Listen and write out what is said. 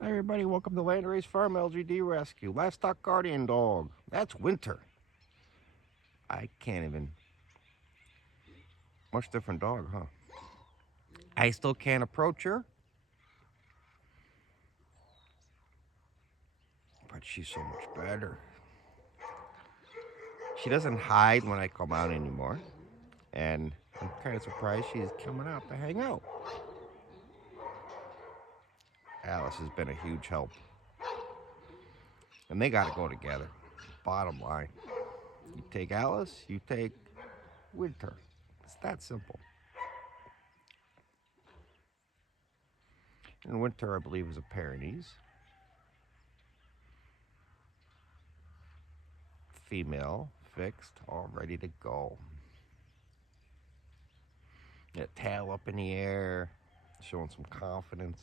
Hi everybody, welcome to Landrace Farm LGD Rescue. Livestock Guardian Dog. That's Winter. I can't even. Much different dog, huh? I still can't approach her, but she's so much better. She doesn't hide when I come out anymore, and I'm kind of surprised she's coming out to hang out. Alice has been a huge help, and they got to go together. Bottom line, you take Alice, you take Winter. It's that simple. And Winter, I believe, is a Pyrenees. Female, fixed, all ready to go. Tail up in the air, showing some confidence.